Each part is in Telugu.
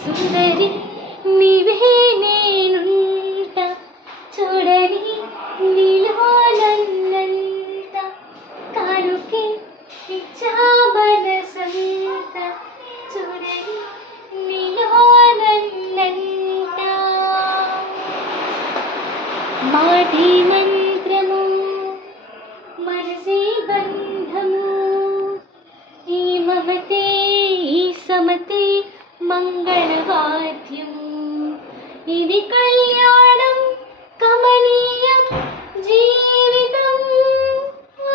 సుందరి నీవే నేనుంట చూడని నీలో నన్నంత కానుకే ఇచ్చా మనసంత చూడని నీలో నన్నంత మాటి మంత్రము మనసే బంధము ఈ మమతే ఈ సమతే మంగళవాద్యము ఇది కళ్యాణం కమనీయం జీవితం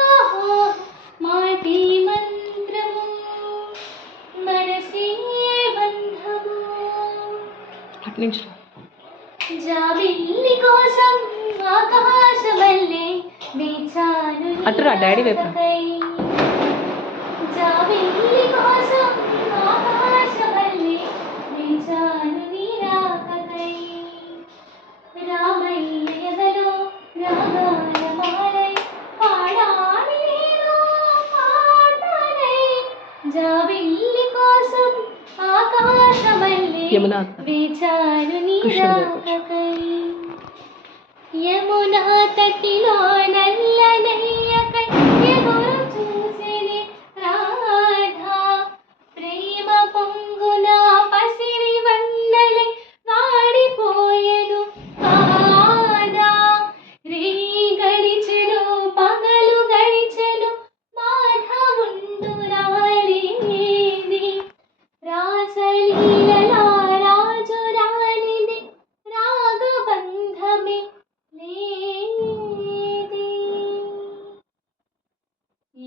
ఆహో మాటి మంత్రము మనసే బంధము జాబిల్లి కోసం ఆకాశమల్లే వేచాను అటురా డాడీ వైపు జాబిల్లి కోసం ఆకాశమల్లే వేచాను నీ రాకకై రామయ్య ఎదలో రాగాల మాలై పాడాలి నేను పాటలై జాబిల్లి కోసం ఆకాశమల్లే వేచాను నీ రాకకై యమునా తటిలో నల్లనయ్య